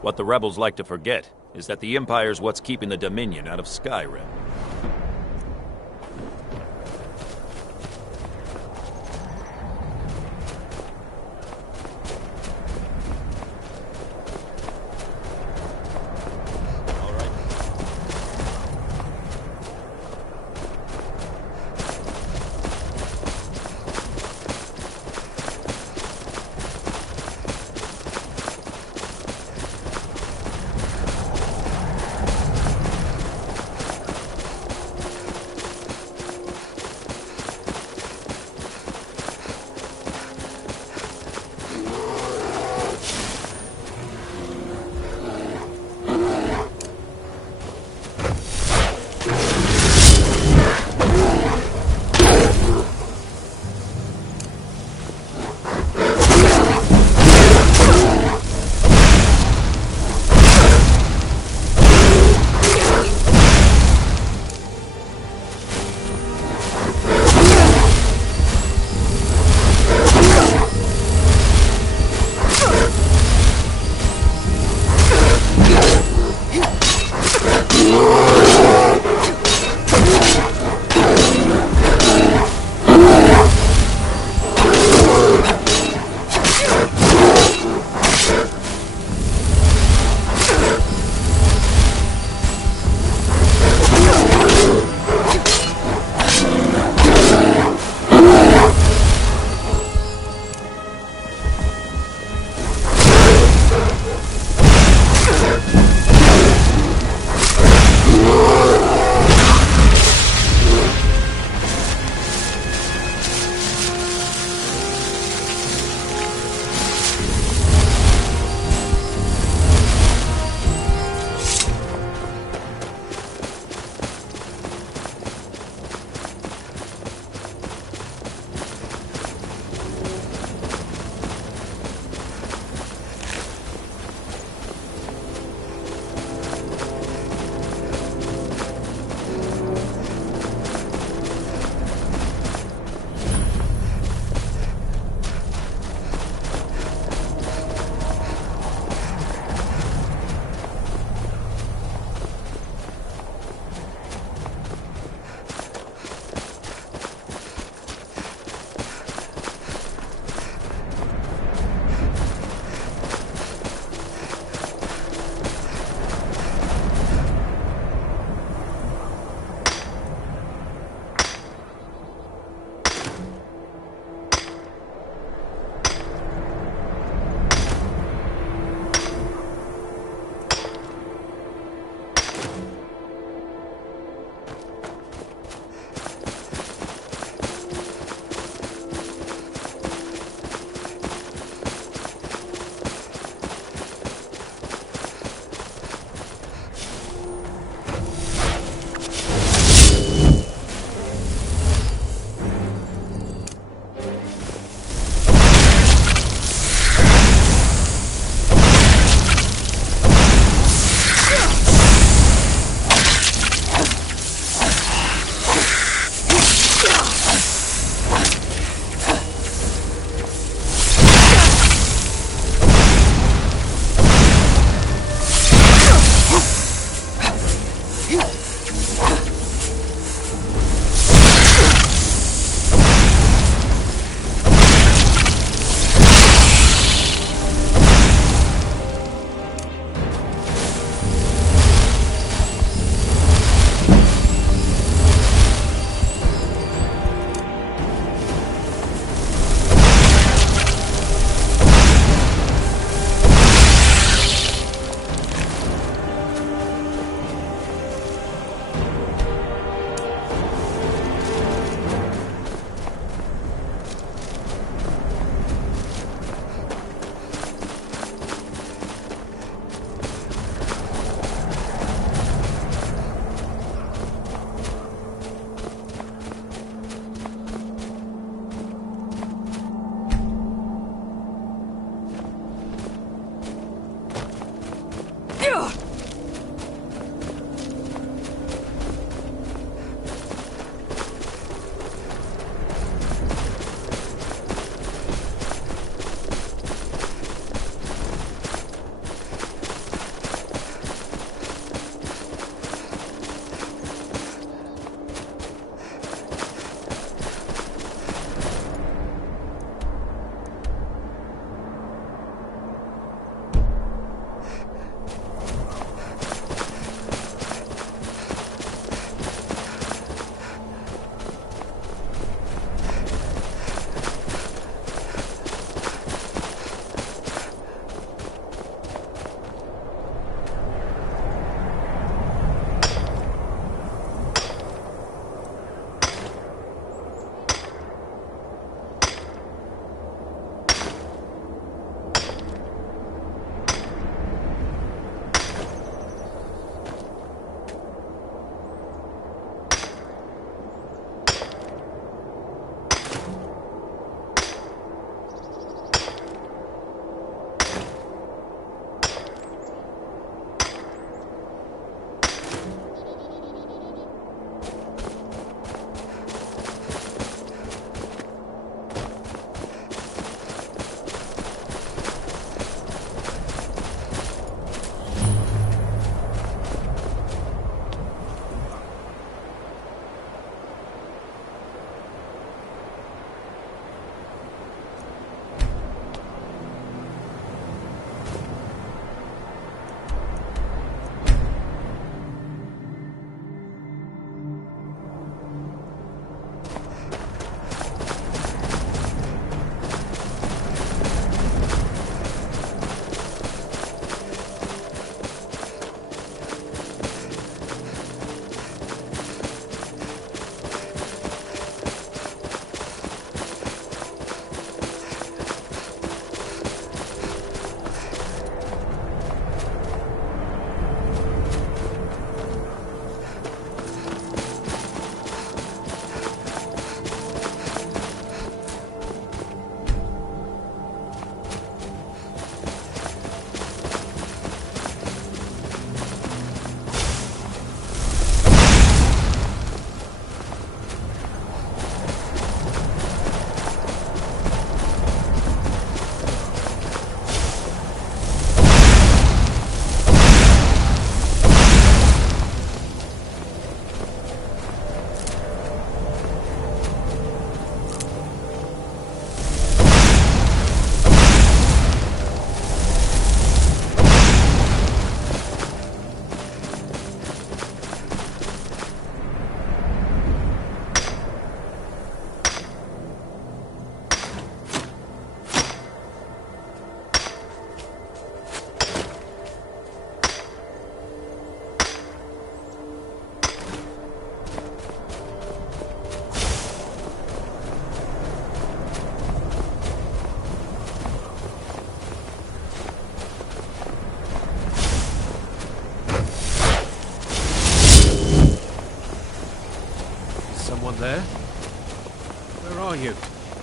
What the rebels like to forget is that the Empire's what's keeping the Dominion out of Skyrim. someone there. Where are you?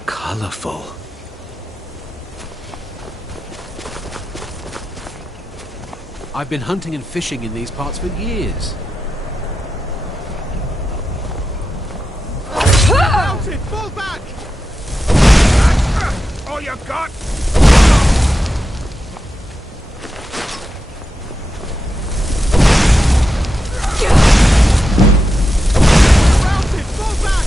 Colourful. I've been hunting and fishing in these parts for years. Mounted! Fall back! All you got? Mounted! Fall back!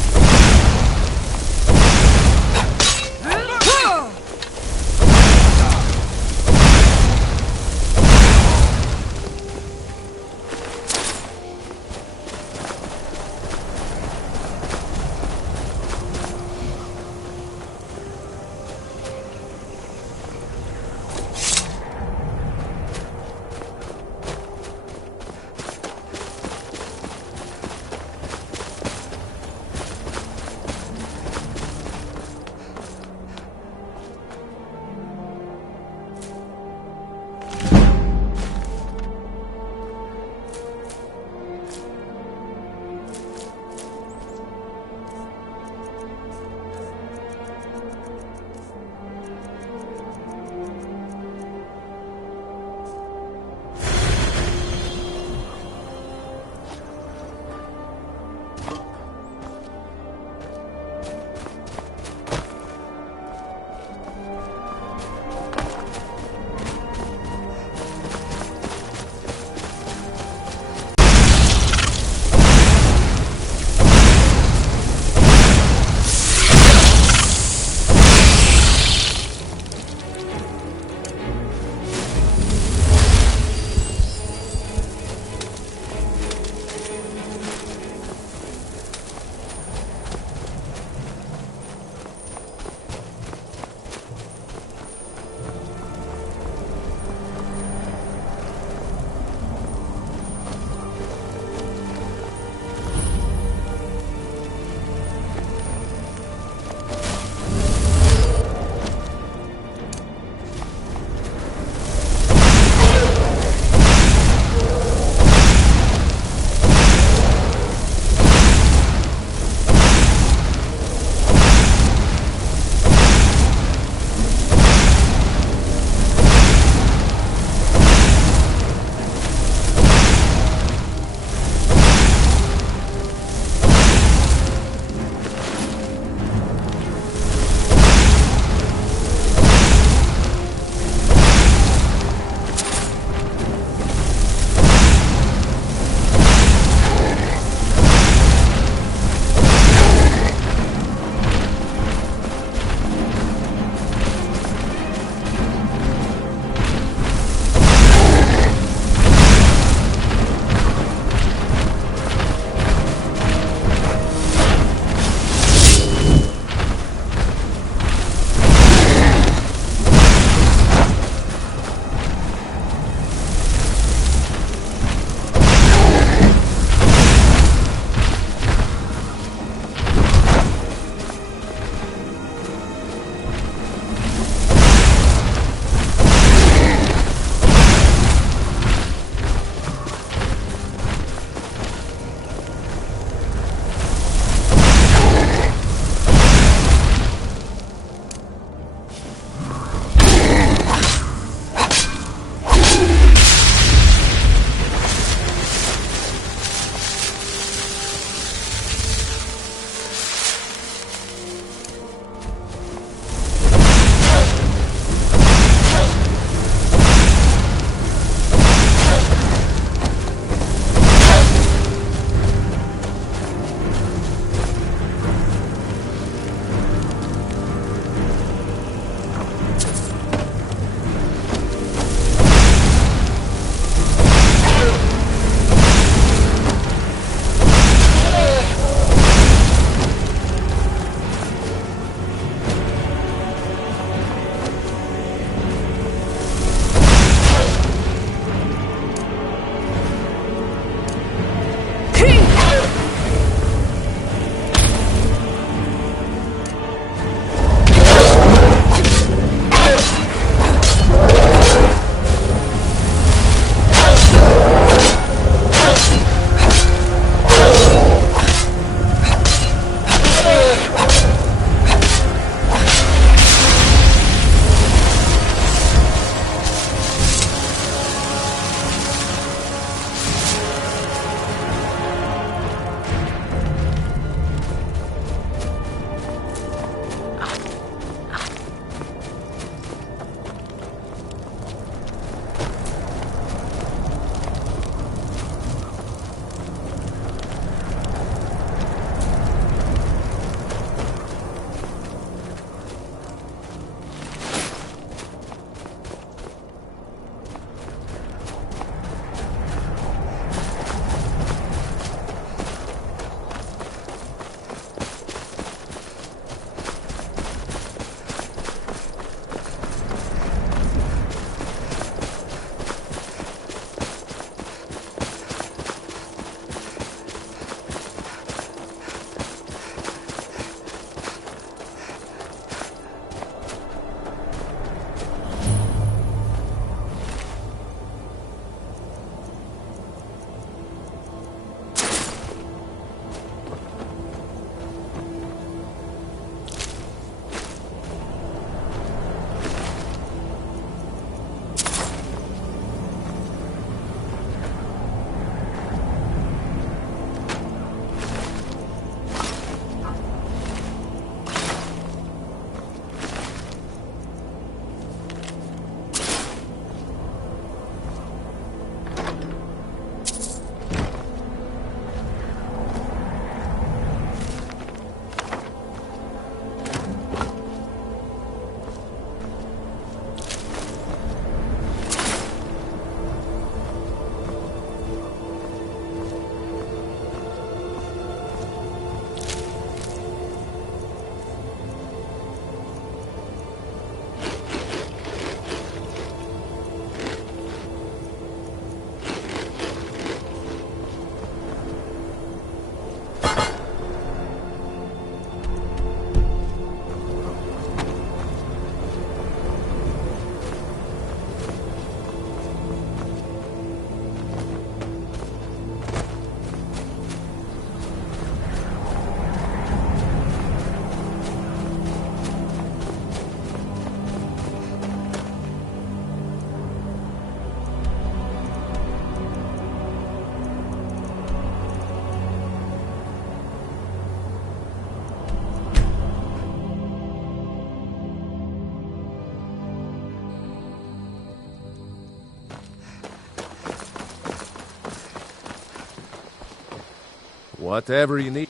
Whatever you need.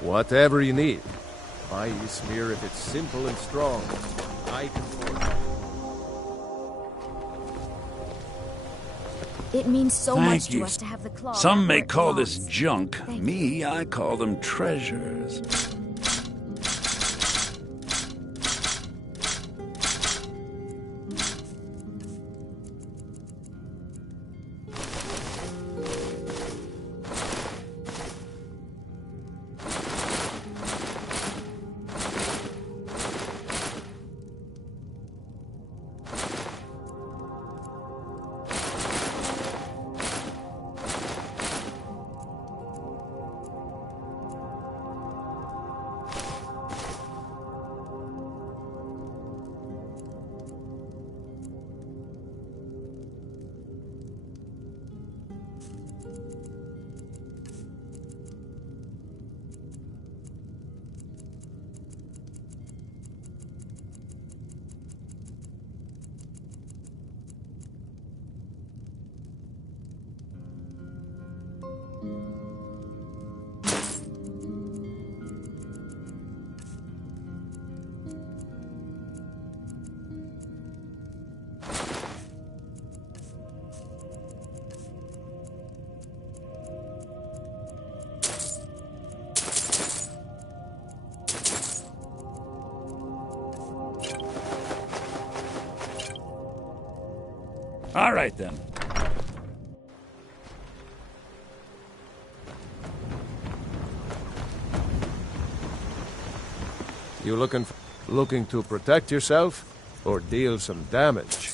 Whatever you need. Buy you smear if it's simple and strong. I can afford it. It means so Thank much you. to us to have the claw. Some back may where it call this belongs. junk. Thank Me, I call them treasures. All right, then. You looking to protect yourself or deal some damage?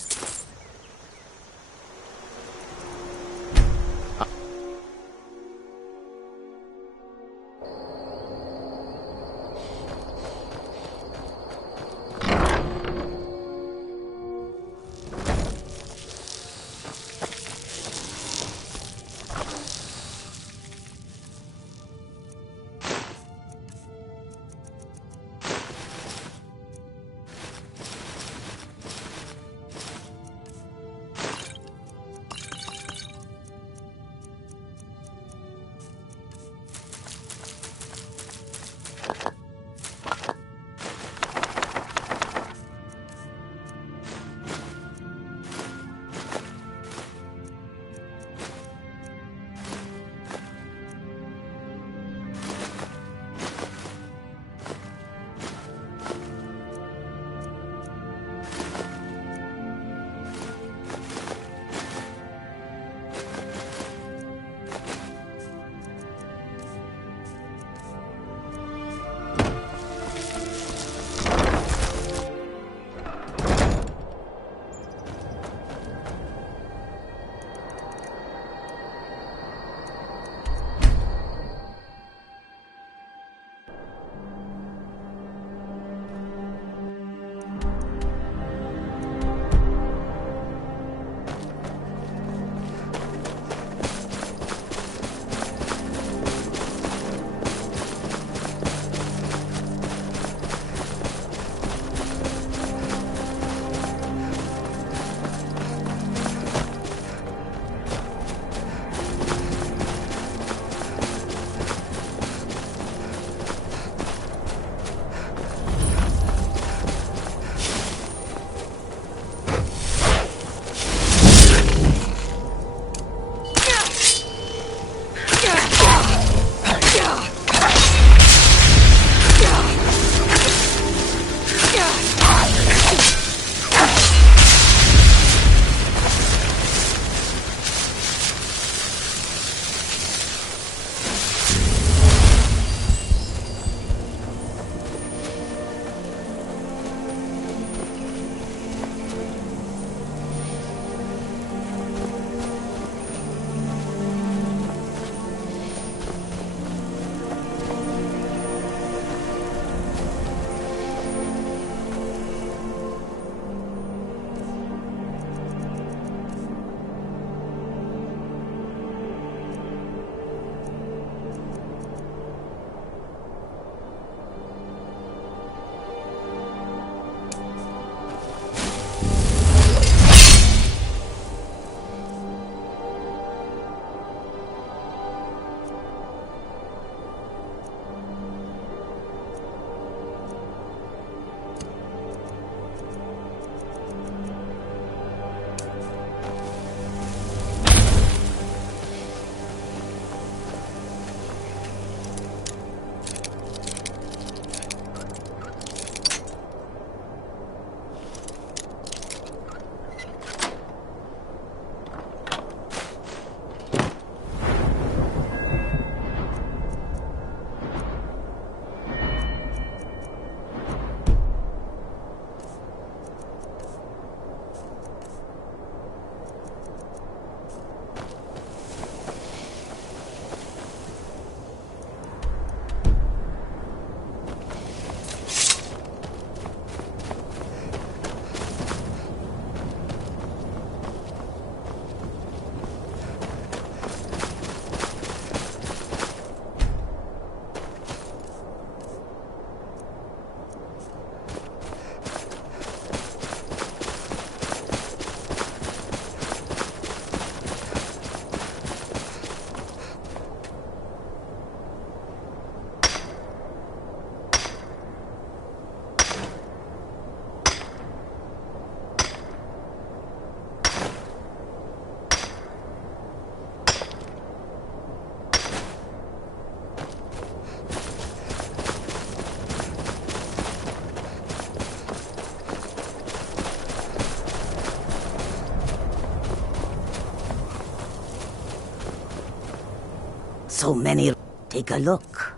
So many. Take a look.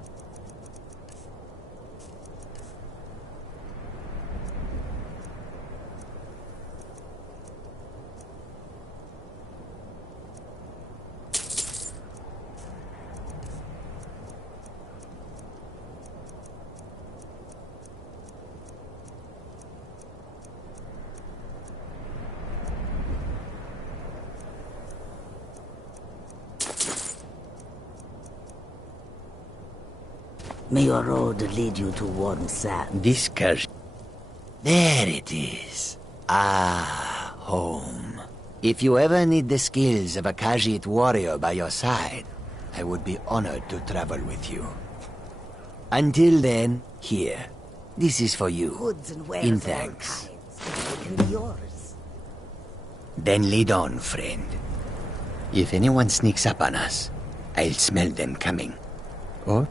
May your road lead you to warm sand. This curse. There it is. Ah, home. If you ever need the skills of a Khajiit warrior by your side, I would be honored to travel with you. Until then, here. This is for you. Goods and wares In of all thanks. kinds. It can be yours. Then lead on, friend. If anyone sneaks up on us, I'll smell them coming. Or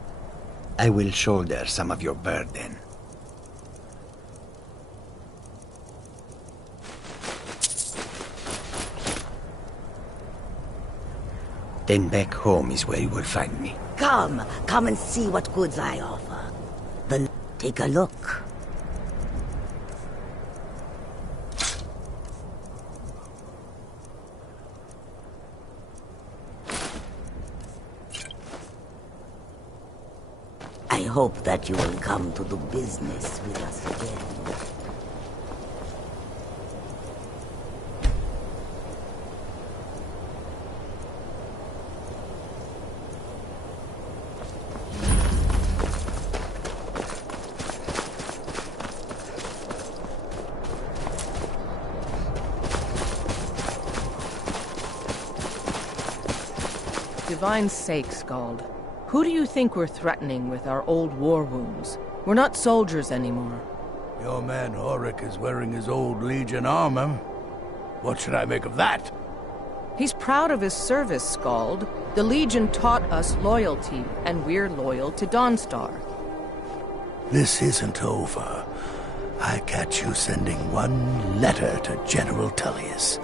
I will shoulder some of your burden. Then back home is where you will find me. Come and see what goods I offer. Take a look. I hope that you will come to do business with us again. Divine's sake, Scald. Who do you think we're threatening with our old war wounds? We're not soldiers anymore. Your man Horik is wearing his old Legion armor. What should I make of that? He's proud of his service, Scald. The Legion taught us loyalty, and we're loyal to Dawnstar. This isn't over. I catch you sending one letter to General Tullius.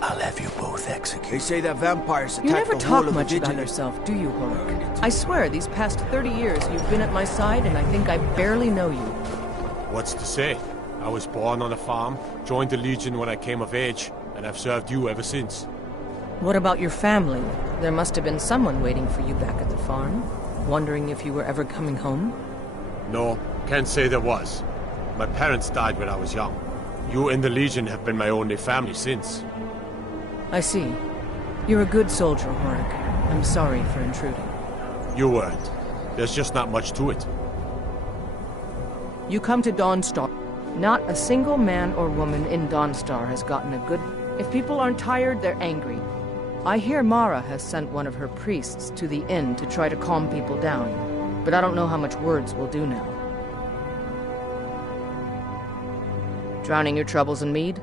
I'll have you both executed. They say that vampires attack You never the whole talk of much the about Vigilance. yourself, do you, Horik? I swear, these past 30 years you've been at my side, and I think I barely know you. What's to say? I was born on a farm, joined the Legion when I came of age, and I've served you ever since. What about your family? There must have been someone waiting for you back at the farm, wondering if you were ever coming home. No, can't say there was. My parents died when I was young. You and the Legion have been my only family since. I see. You're a good soldier, Horik. I'm sorry for intruding. You weren't. There's just not much to it. You come to Dawnstar. Not a single man or woman in Dawnstar has gotten a good... If people aren't tired, they're angry. I hear Mara has sent one of her priests to the inn to try to calm people down, but I don't know how much words will do now. Drowning your troubles in mead?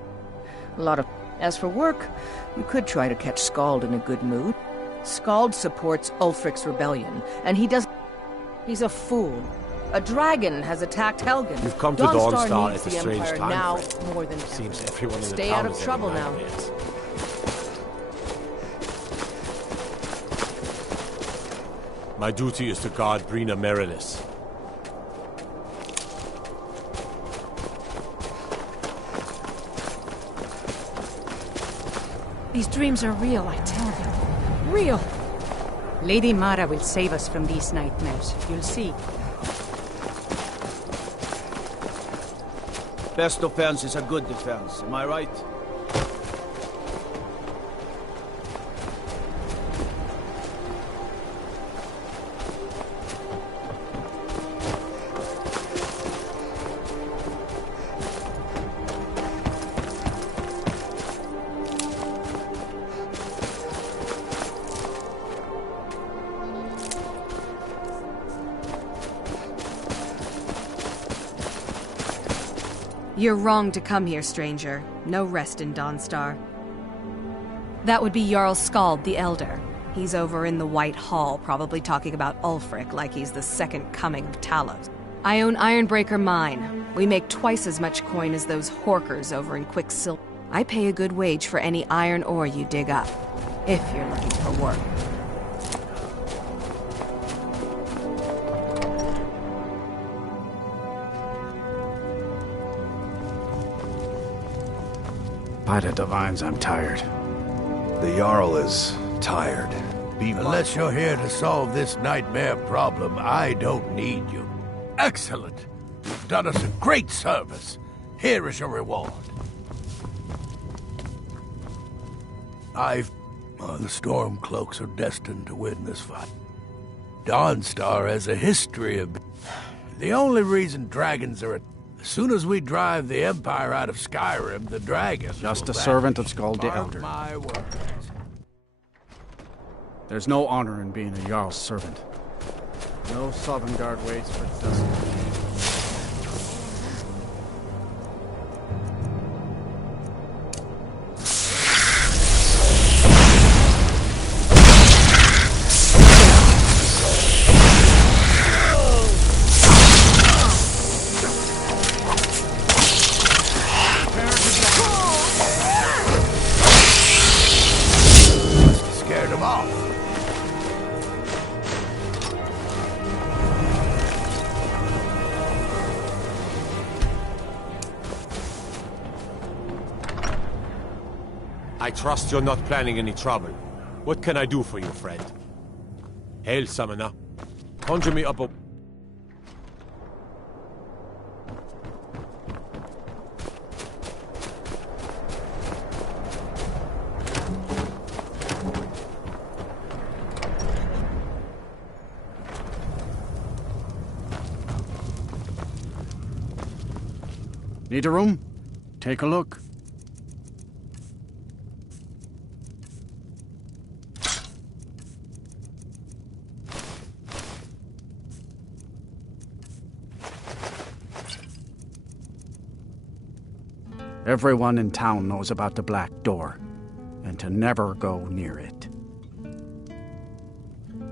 A lot of... As for work, you could try to catch Scald in a good mood. Scald supports Ulfric's rebellion, and he does... He's a fool. A dragon has attacked Helgen. You've come to Dawnstar Dawnstar needs at a the strange Empire time, now friend. more than ever. Seems everyone in the Stay town out of is trouble having now. nightmares. My duty is to guard Brina Merilis. These dreams are real, I tell you. Real. Lady Mara will save us from these nightmares. You'll see. Best offense is a good defense, am I right? You're wrong to come here, stranger. No rest in Dawnstar. That would be Jarl Skald the Elder. He's over in the White Hall, probably talking about Ulfric like he's the second coming of Talos. I own Ironbreaker Mine. We make twice as much coin as those horkers over in Quicksilver. I pay a good wage for any iron ore you dig up, if you're looking for work. By the divines, I'm tired. The Jarl is tired. Unless you're here to solve this nightmare problem, I don't need you. Excellent. You've done us a great service. Here is your reward. The Stormcloaks are destined to win this fight. Dawnstar has a history of... The only reason dragons are... As soon as we drive the Empire out of Skyrim, the dragons Just will a servant of vanish. Skald the Mark Elder. my words. There's no honor in being a Jarl's servant. No Sovngarde waits for desolate. Scared them off. I trust you're not planning any trouble. What can I do for you, friend? Hail, summoner. Conjure me up a... Need a room? Take a look. Everyone in town knows about the Black Door, and to never go near it.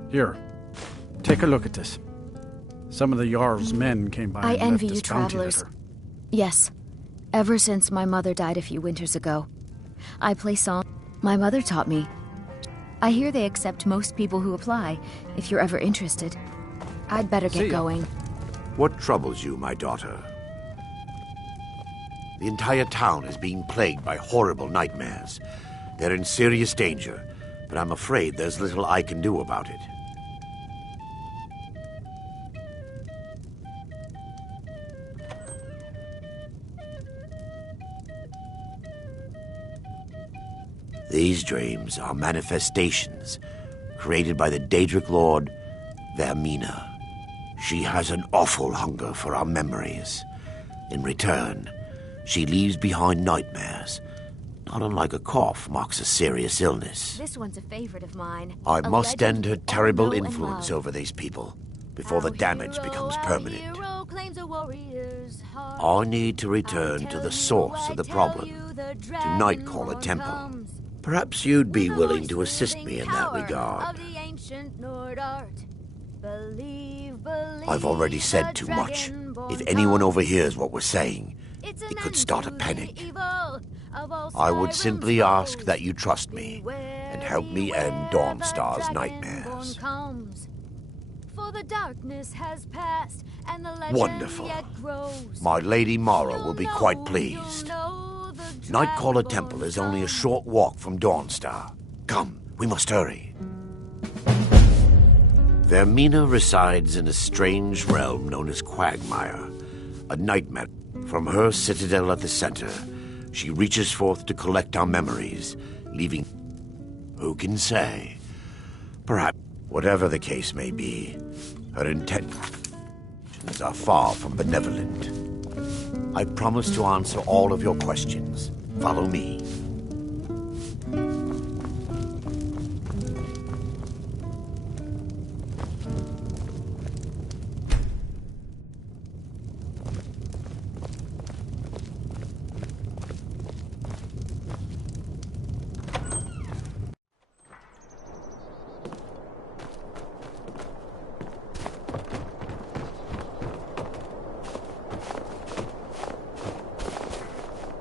Here, take a look at this. Some of the Jarl's men came by I and envy left you this bounty travelers. letter. Yes. Ever since my mother died a few winters ago, I play song. My mother taught me. I hear they accept most people who apply, if you're ever interested. I'd better get going. What troubles you, my daughter? The entire town is being plagued by horrible nightmares. They're in serious danger, but I'm afraid there's little I can do about it. These dreams are manifestations created by the Daedric Lord, Vermina. She has an awful hunger for our memories. In return, she leaves behind nightmares. Not unlike a cough marks a serious illness. This one's a favorite of mine. I A must legend end her we all terrible know and influence love. over these people before the damage becomes permanent. Hero claims a warrior's heart. I need to return to the source of the problem, to Nightcaller Temple. Perhaps you'd be willing to assist me in that regard. Of the ancient Nord art. Believe, I've already said too much. If anyone overhears what we're saying, it could start a panic. I would simply ask that you trust me and help me end Dawnstar's nightmares. For the darkness has passed and the legend Wonderful. yet grows. My Lady Mara will be quite pleased. Nightcaller Temple is only a short walk from Dawnstar. Come, we must hurry. Vermina resides in a strange realm known as Quagmire, a nightmare. From her citadel at the center, she reaches forth to collect our memories, leaving... Who can say? Perhaps, whatever the case may be, her intentions are far from benevolent. I promise to answer all of your questions. Follow me.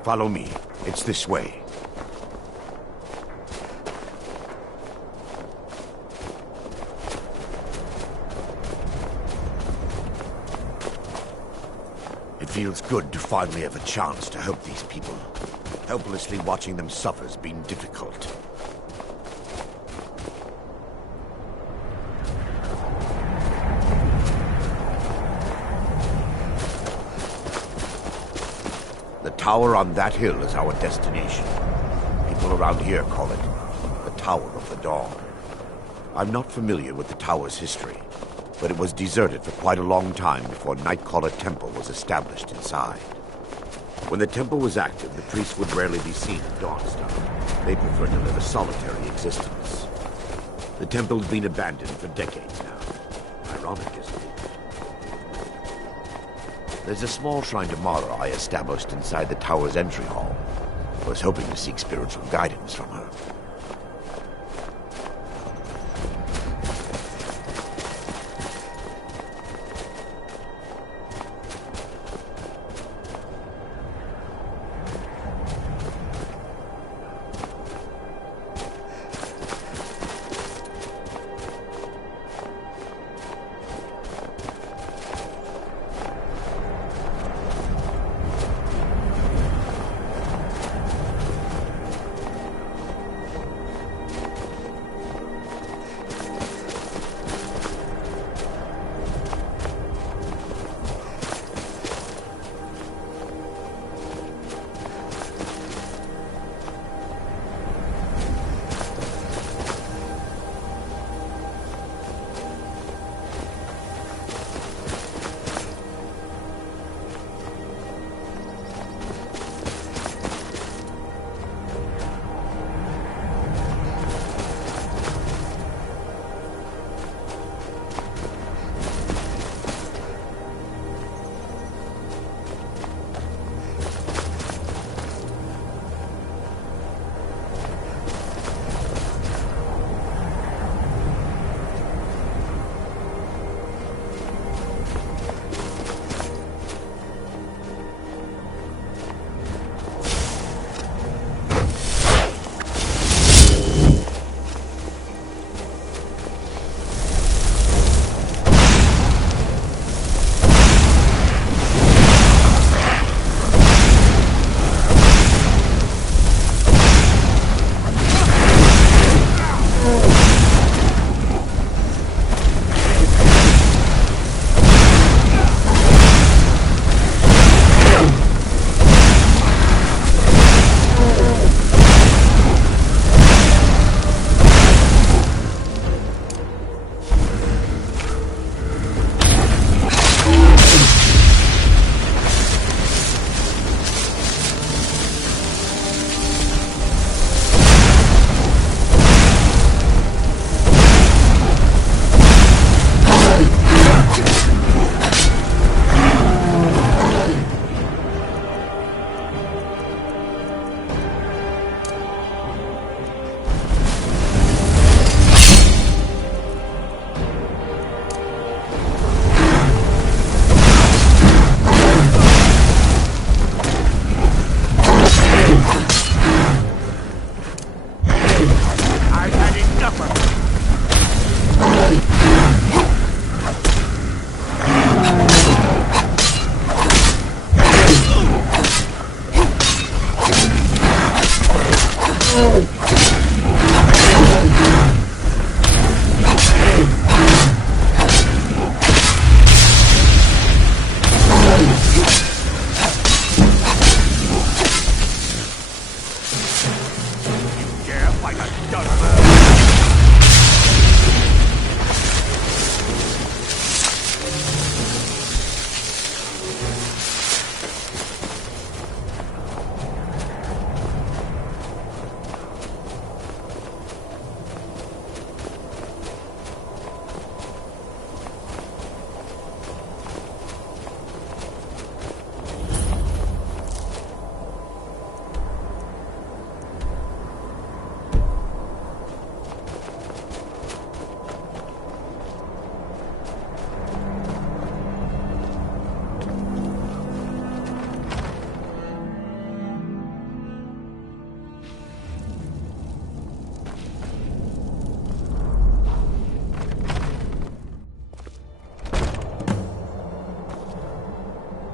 Follow me. It's this way. It feels good to finally have a chance to help these people. Helplessly watching them suffer's been difficult. The tower on that hill is our destination. People around here call it the Tower of the Dawn. I'm not familiar with the tower's history, but it was deserted for quite a long time before Nightcaller Temple was established inside. When the temple was active, the priests would rarely be seen at Dawnstar. They preferred to live a solitary existence. The temple's been abandoned for decades now. Ironic, isn't it? There's a small shrine to Mara I established inside the tower's entry hall. I was hoping to seek spiritual guidance from her.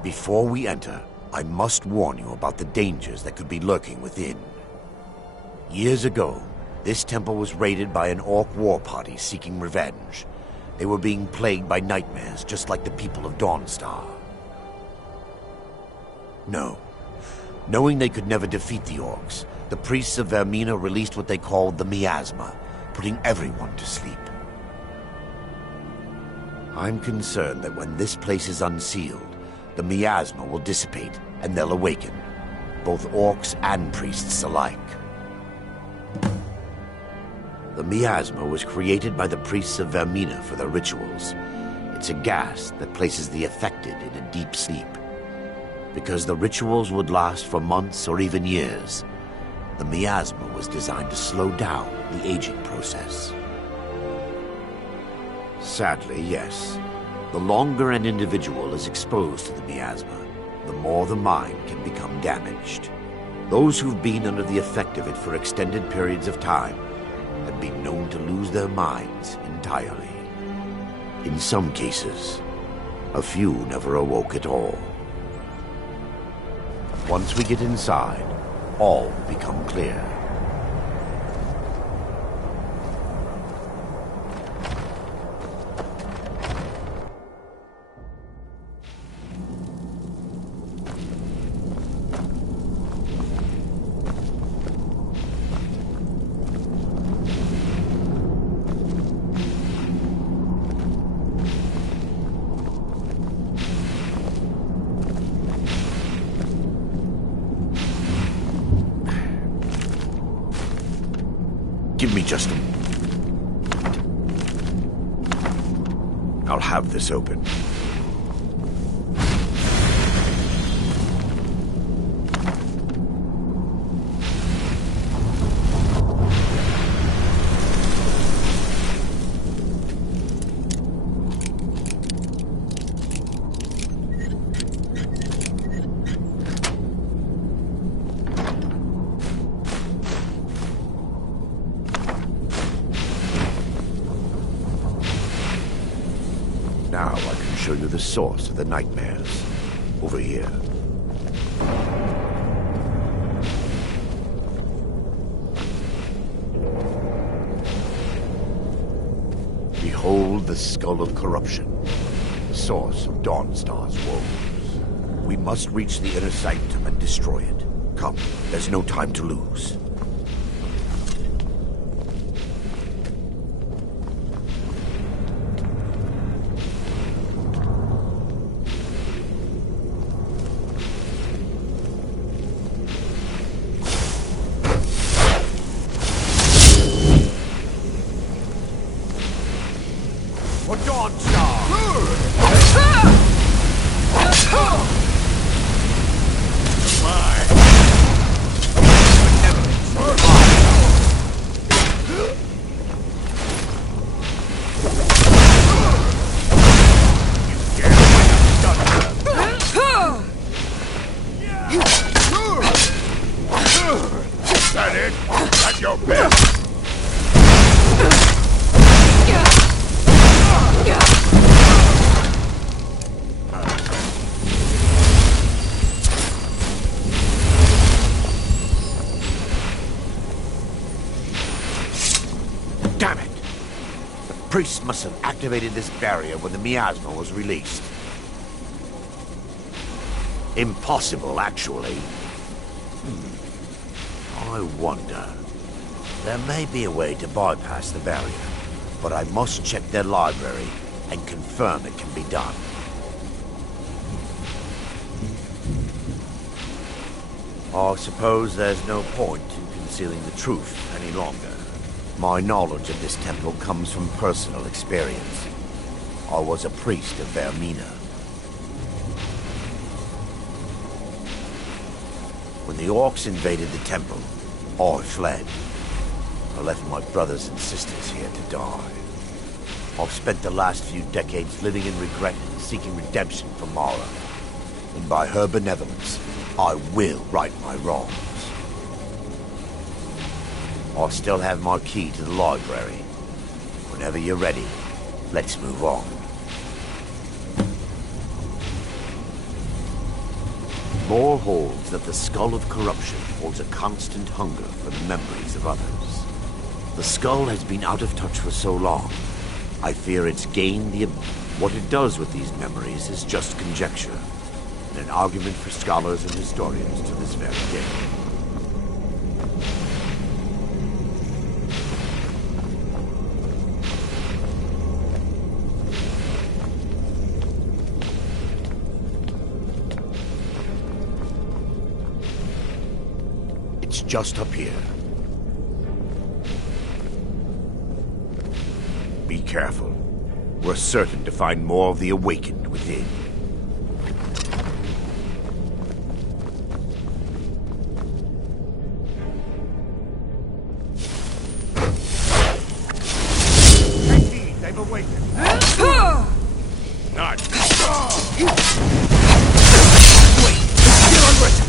Before we enter, I must warn you about the dangers that could be lurking within. Years ago, this temple was raided by an orc war party seeking revenge. They were being plagued by nightmares, just like the people of Dawnstar. No. Knowing they could never defeat the orcs, the priests of Vermina released what they called the miasma, putting everyone to sleep. I'm concerned that when this place is unsealed, the miasma will dissipate and they'll awaken, both orcs and priests alike. The miasma was created by the priests of Vermina for their rituals. It's a gas that places the affected in a deep sleep. Because the rituals would last for months or even years, the miasma was designed to slow down the aging process. Sadly, yes. The longer an individual is exposed to the miasma, the more the mind can become damaged. Those who've been under the effect of it for extended periods of time have been known to lose their minds entirely. In some cases, a few never awoke at all. Once we get inside, all will become clear. Give me just a moment. I'll have this open. Now I can show you the source of the nightmares. Over here. Behold the Skull of Corruption, the source of Dawnstar's woes. We must reach the inner sanctum and destroy it. Come, there's no time to lose. For Dawnstar! Is that it? That's your best? Damn it! The priest must have activated this barrier when the miasma was released. Impossible, actually. I wonder. There may be a way to bypass the barrier, but I must check their library and confirm it can be done. I suppose there's no point in concealing the truth any longer. My knowledge of this temple comes from personal experience. I was a priest of Vermina. When the orcs invaded the temple, I fled. I left my brothers and sisters here to die. I've spent the last few decades living in regret and seeking redemption from Mara. And by her benevolence, I will right my wrongs. I still have my key to the library. Whenever you're ready, let's move on. More holds that the skull of corruption holds a constant hunger for the memories of others. The skull has been out of touch for so long. I fear it's gained the... What it does with these memories is just conjecture, and an argument for scholars and historians to this very day. It's just up here. Be careful. We're certain to find more of the awakened within. They've awakened. Not. Wait! Get under it!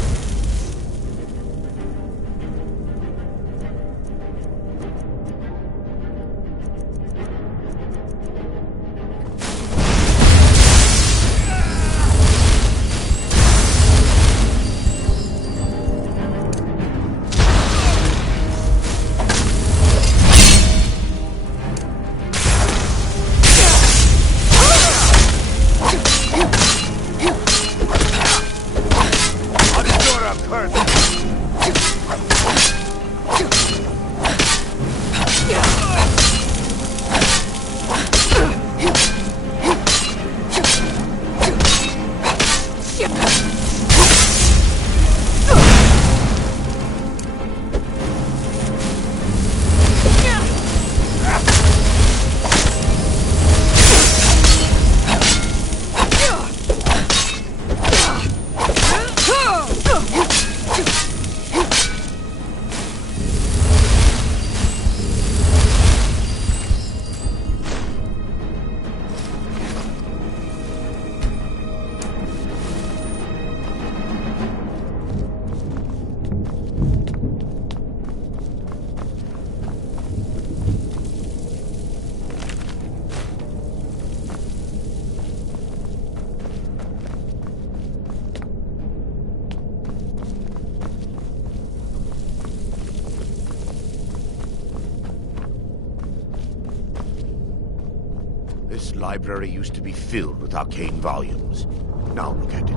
This library used to be filled with arcane volumes. Now look at it.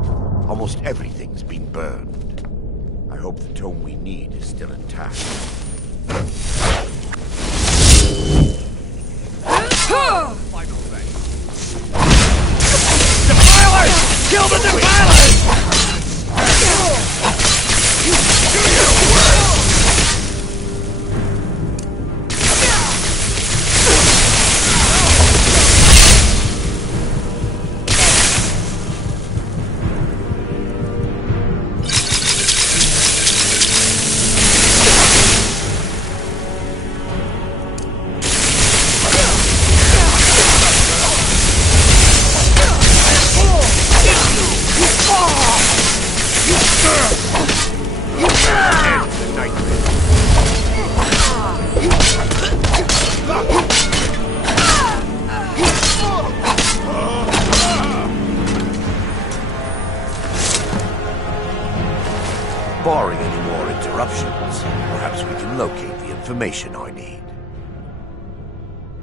Almost everything's been burned. I hope the tome we need is still intact. Defilers! Kill the defilers! Barring any more interruptions, perhaps we can locate the information I need.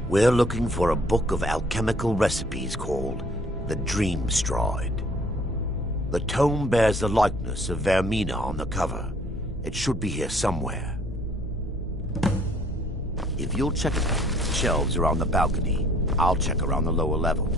We're looking for a book of alchemical recipes called the Dream Stride. The tome bears the likeness of Vermina on the cover. It should be here somewhere. If you'll check the shelves around the balcony, I'll check around the lower level.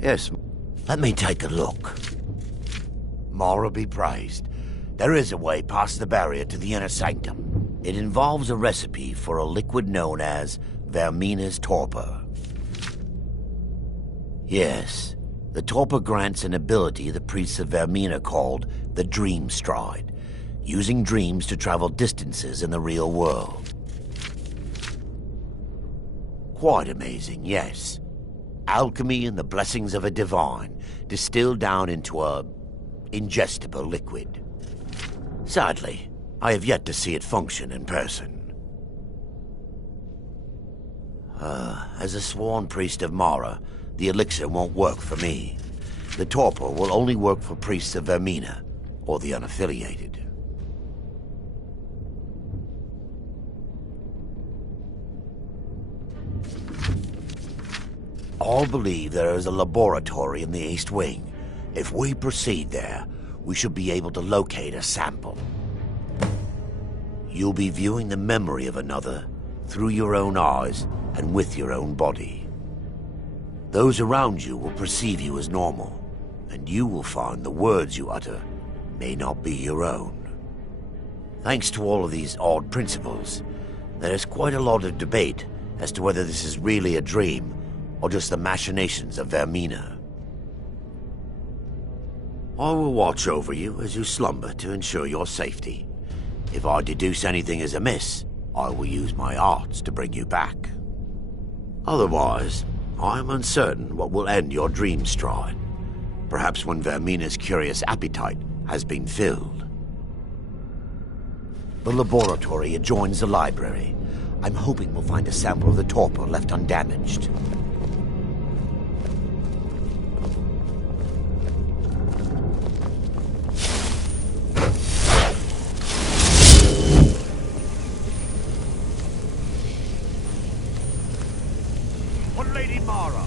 Yes, let me take a look. Mara be praised. There is a way past the barrier to the inner sanctum. It involves a recipe for a liquid known as Vermina's torpor. Yes, The torpor grants an ability the priests of Vermina called the Dream Stride, using dreams to travel distances in the real world. Quite amazing, yes. Alchemy and the blessings of a divine, distilled down into a ingestible liquid. Sadly, I have yet to see it function in person. As a sworn priest of Mara, the elixir won't work for me. The torpor will only work for priests of Vermina, or the unaffiliated. All believe there is a laboratory in the East Wing. If we proceed there, we should be able to locate a sample. You'll be viewing the memory of another through your own eyes and with your own body. Those around you will perceive you as normal, and you will find the words you utter may not be your own. Thanks to all of these odd principles, there is quite a lot of debate as to whether this is really a dream or just the machinations of Vermina. I will watch over you as you slumber to ensure your safety. If I deduce anything is amiss, I will use my arts to bring you back. Otherwise, I am uncertain what will end your dream stride. Perhaps when Vermina's curious appetite has been filled. The laboratory adjoins the library. I'm hoping we'll find a sample of the torpor left undamaged. Lady Mara.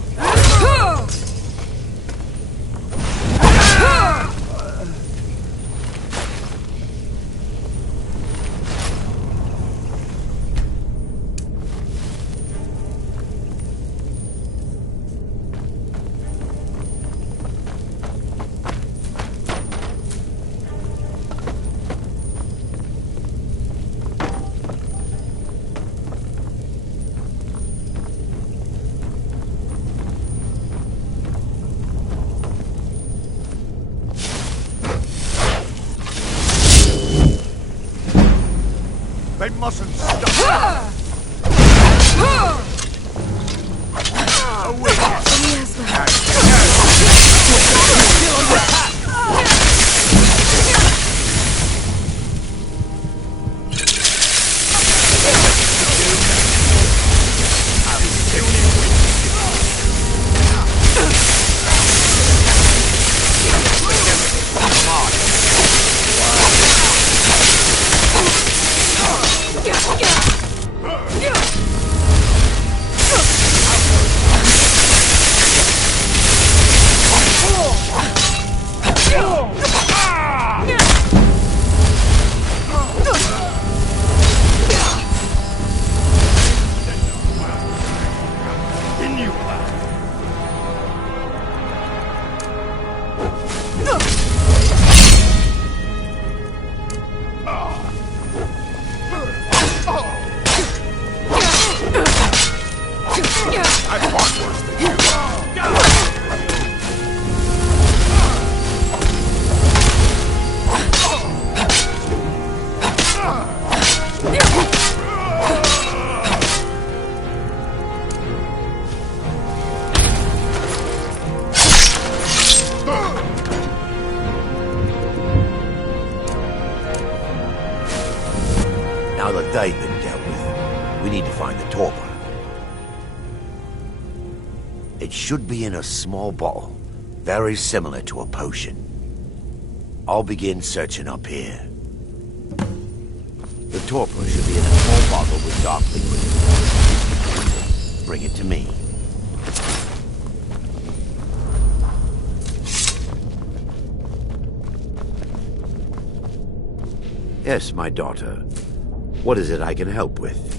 They mustn't stop. Now that they've been dealt with, we need to find the torpor. It should be in a small bottle, very similar to a potion. I'll begin searching up here. The torpor should be in a small bottle with dark liquid. Bring it to me. Yes, my daughter. What is it I can help with?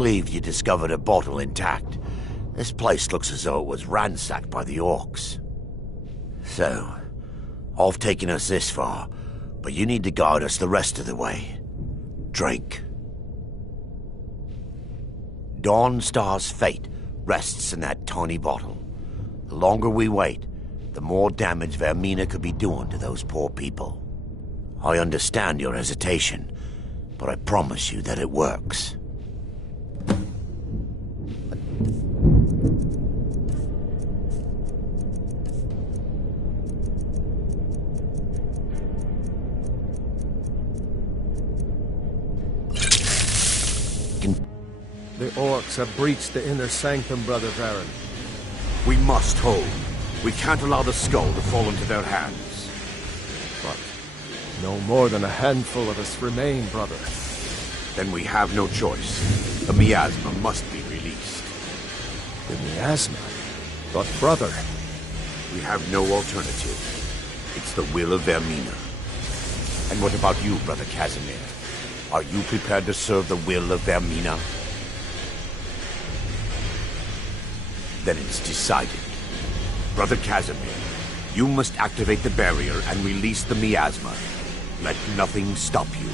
relieved you discovered a bottle intact. This place looks as though it was ransacked by the orcs. So, I've taken us this far, but you need to guide us the rest of the way. Drink. Dawnstar's fate rests in that tiny bottle. The longer we wait, the more damage Vermina could be doing to those poor people. I understand your hesitation, but I promise you that it works. The orcs have breached the inner sanctum, Brother Varen. We must hold. We can't allow the skull to fall into their hands. But no more than a handful of us remain, brother. Then we have no choice. The miasma must be released. The miasma? But brother... We have no alternative. It's the will of Vermina. And what about you, Brother Casimir? Are you prepared to serve the will of Vermina? Then it's decided. Brother Casimir, you must activate the barrier and release the miasma. Let nothing stop you.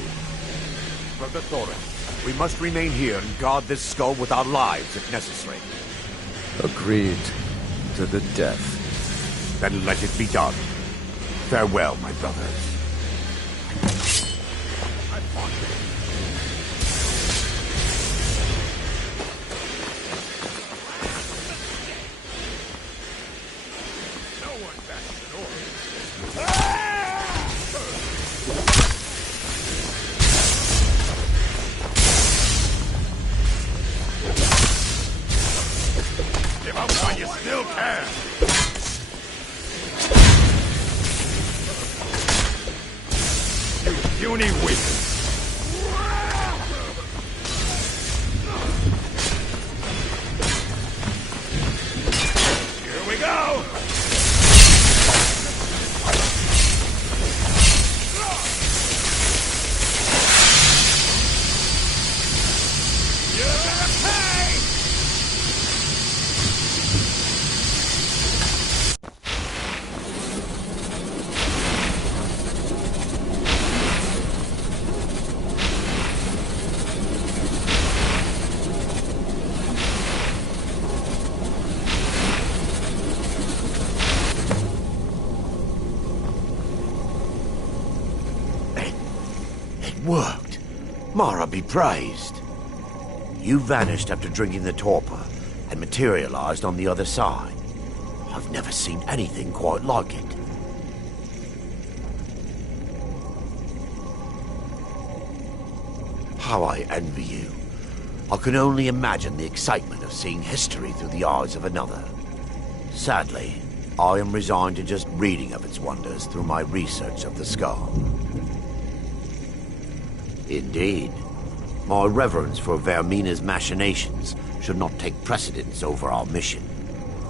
Brother Thorin, we must remain here and guard this skull with our lives if necessary. Agreed. To the death. Then let it be done. Farewell, my brothers. Give up while you still can! You puny wizard! Here we go! You're gonna pay! It worked. Mara be praised. You vanished after drinking the torpor and materialized on the other side. I've never seen anything quite like it. How I envy you. I can only imagine the excitement of seeing history through the eyes of another. Sadly, I am resigned to just reading of its wonders through my research of the skull. Indeed. My reverence for Vermina's machinations should not take precedence over our mission.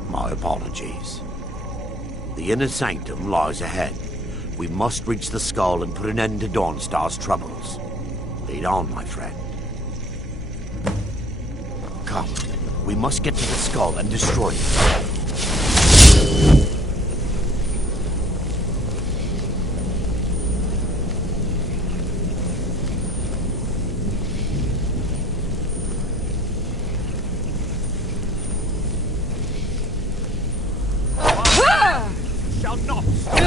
My apologies. The inner sanctum lies ahead. We must reach the skull and put an end to Dawnstar's troubles. Lead on, my friend. Come, we must get to the skull and destroy it. Shall not stop!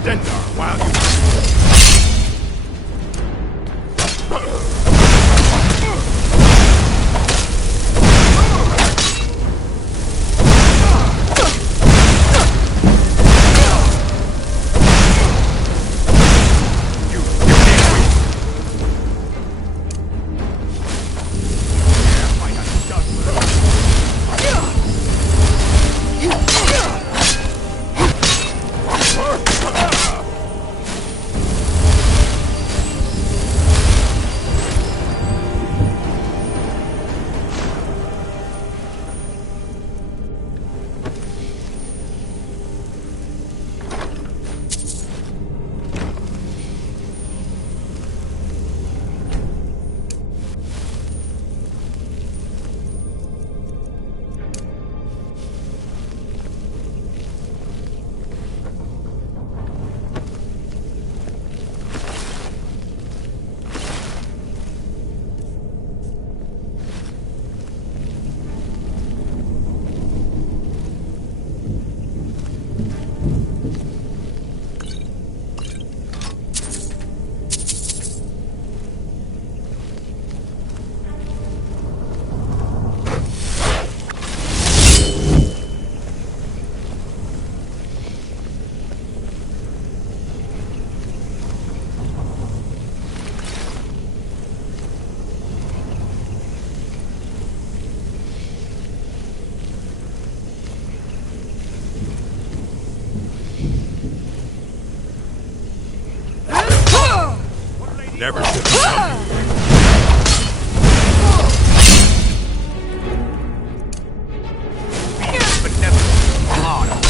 Stendarr while you... Never should have come. But never harder.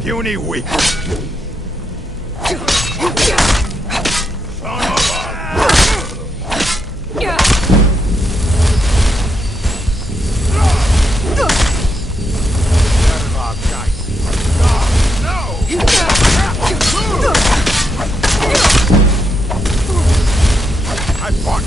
Puny weak. I fought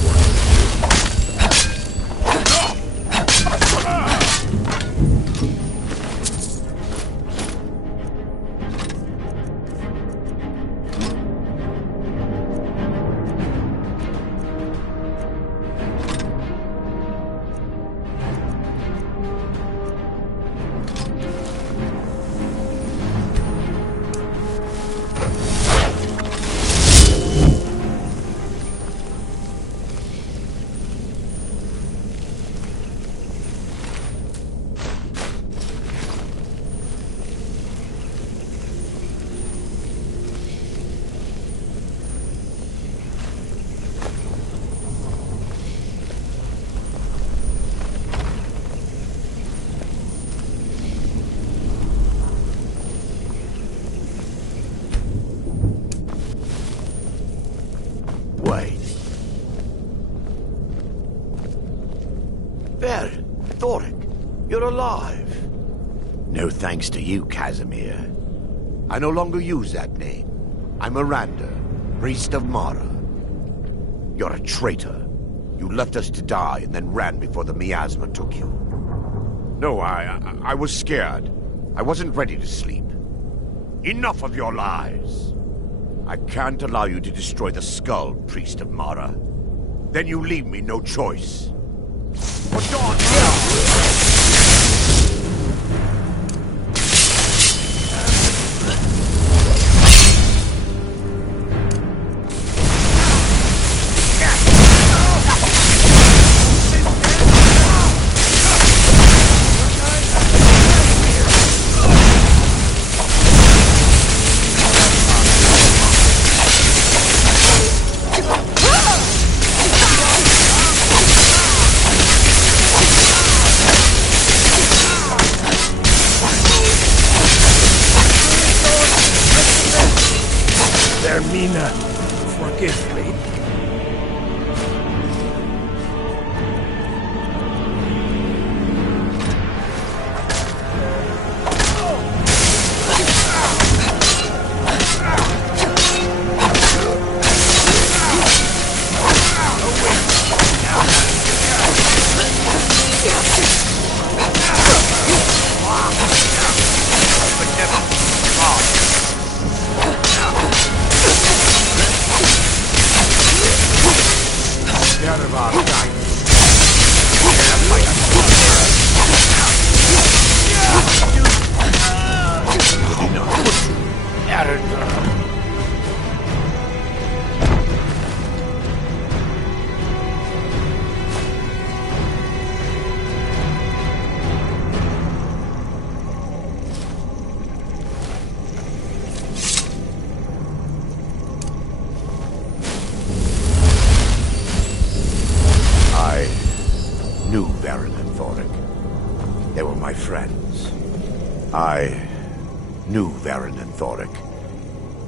There, Thoric, you're alive. No thanks to you, Casimir. I no longer use that name. I'm Miranda, priest of Mara. You're a traitor. You left us to die and then ran before the miasma took you. No, I was scared. I wasn't ready to sleep. Enough of your lies. I can't allow you to destroy the skull, priest of Mara. Then you leave me no choice. For Dawn! Vermina, forgive me.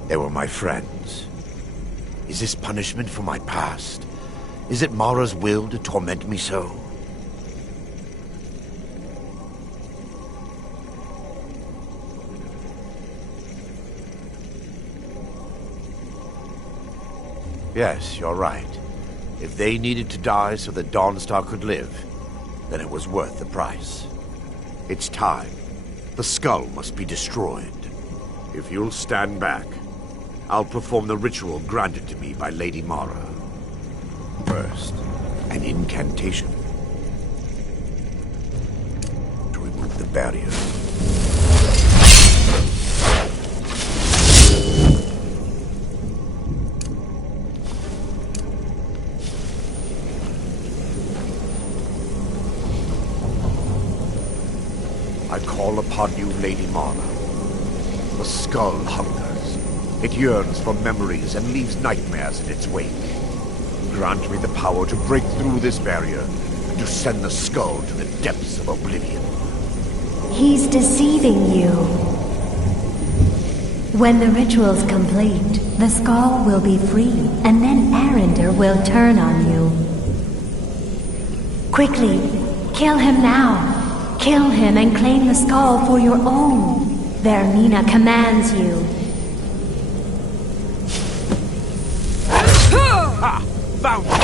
They were my friends. Is this punishment for my past? Is it Mara's will to torment me so? Yes, you're right. If they needed to die so that Dawnstar could live, then it was worth the price. It's time. The skull must be destroyed. If you'll stand back, I'll perform the ritual granted to me by Lady Mara. First, an incantation to remove the barrier. I call upon you, Lady Mara. The skull hungers. It yearns for memories and leaves nightmares in its wake. Grant me the power to break through this barrier and to send the skull to the depths of oblivion. He's deceiving you. When the ritual's complete, the skull will be free, and then Arender will turn on you. Quickly, kill him now. Kill him and claim the skull for your own. Vermina commands you. Ha! Found you!